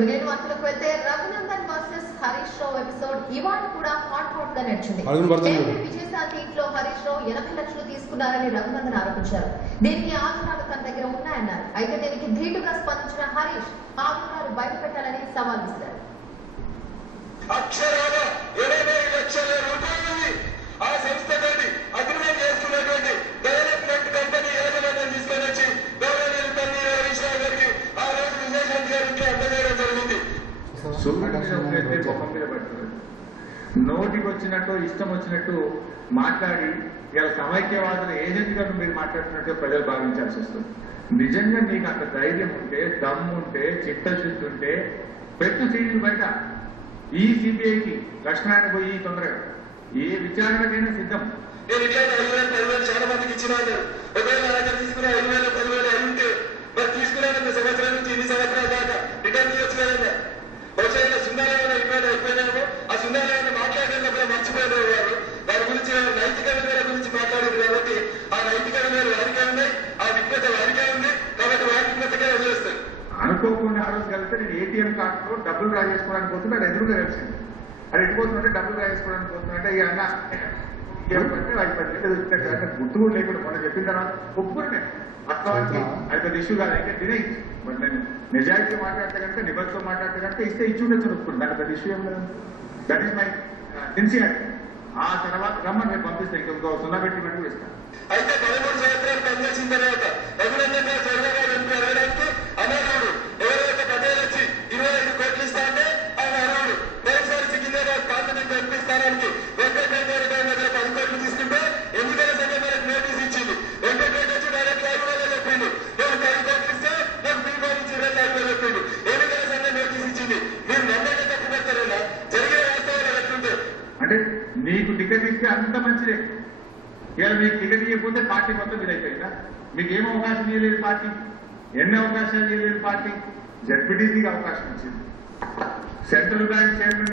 మిగిలిన వార్తలకు వెళ్తే రఘునందన్ వర్సెస్ హరీష్ రావు ఎపిసోడ్ ఇవాళ కూడా హాట్ గా నడిచింది. విజయశాంతి ఇంట్లో హరీష్ రావు 80 లక్షలు తీసుకున్నారని రఘునందన్ ఆరోపించారు. దీనికి ఆధారాలు తన దగ్గర ఉన్నాయన్నారు. అయితే దీనికి ధీటుగా స్పందించిన హరీష్ ఆధారాలు బయట పెట్టాలని సవాల్ విసిరారు. నోటికి వచ్చినట్టు ఇష్టం వచ్చినట్టు మాట్లాడి ఇలా సమైక్యవాదుల ఏజెంట్ గా మీరు మాట్లాడుతున్నట్టు ప్రజలు భావించాల్సి వస్తుంది. నిజంగా మీకు అంత ధైర్యం ఉంటే, దమ్ము ఉంటే, చిత్తశుద్ధి ఉంటే పెట్టు సీడీలు బయట. ఈ సిబిఐకి లక్ష్మణాన్ని పోయి తొందరగా ఏ విచారణకైనా సిద్ధం. చాలా మందికి ఇచ్చినాను. తీసుకున్న 5,000 10,000 అయింటే మరి తీసుకున్నాను సంవత్సరాల నుంచి ఇన్ని సంవత్సరాల దాకా రిటర్న్ చేయొచ్చు కదండి. బహుశా సుందరమైన అయిపోయినాము. ఆ సుందరమైన మాట్లాడినప్పుడు మర్చిపోయిన వారు దాని గురించి నైతిక విలువల గురించి మాట్లాడారు కాబట్టి ఆ నైతిక విలువలు వారికే ఉన్నాయి, ఆ విజ్ఞత వారికే ఉంది కాబట్టి వారి విజ్ఞతగా వదిలేస్తారు. అనుకోకుండా ఆ రోజు కలిస్తే నేను ఏటీఎం కార్డులో డబ్బులు డ్రా చేసుకోవడానికి పోతుంటే అది ఎదురుగా కలిసింది. అది ఎటుపోతుంటే డబ్బులు డ్రా చేసుకోవడానికి పోతుందంటే ఈ అన్న ఏమంటే వాడి 10,000 వచ్చినట్టు గుర్తు కూడా లేకుండా మనం చెప్పిన తర్వాత ఒప్పుకుంటే వాస్తవానికి అది పెద్ద ఇష్యూ కాదు. అయితే తినే బట్ నేను నిజాయితీ మాట్లాడితే కనుక నిబద్ధతో మాట్లాడితే కనుక ఇస్తే ఇచ్చి ఉండొచ్చు ఒప్పుకుంటాను. దాని పెద్ద ఇష్యూ ఏం లేదు. That is my sincerity. ఆ తర్వాత రమ్మని నేను పంపిస్తాను. ఇంకొక 0 పెట్టి కూడా ఇస్తాను. అయితే 13 సంవత్సరాలు పనిచేసిన తర్వాత రఘునందన్ గారు చంద్రబాబు ఎంపీ అడగడానికి అనర్హుడు. ఎవరైతే పటేల్ వచ్చి 25 కోట్లు ఇస్తా అంటే ఆయన అనర్హుడు. మరోసారి సికింద్రాబాద్ పార్లమెంట్ ఎంపీ స్థానానికి వెంకటరెడ్డి గారి దగ్గర 10 కోట్లు తీసుకుంటే ఎన్నికల సంఘం మనకు నోటీస్ ఇచ్చింది. వెంకటరెడ్డి వచ్చి డైరెక్ట్ లైవ్ లో చెప్పిండు నేను 10 కోట్లు ఇస్తే నేను పీపాలించి లైవ్ లో చెప్పిండు. ఎన్నికల సంఘం నోటీస్ ఇచ్చింది. మీరు నమ్మకం తప్పు పెడతారన్నా జరిగిన వాస్తవాలు ఎట్లుంటే అంటే నీకు టికెట్ ఇస్తే అంత మంచిదే. ఇలా మీకు టికెట్ ఇవ్వకపోతే పార్టీ మొత్తం మీరు అయిపోయిందా? మీకు ఏం అవకాశం ఇవ్వలేదు పార్టీ? ఎన్ని అవకాశాలు ఇవ్వలేదు పార్టీ? జడ్పీటీసీకి అవకాశం ఇచ్చింది. Central bank chairman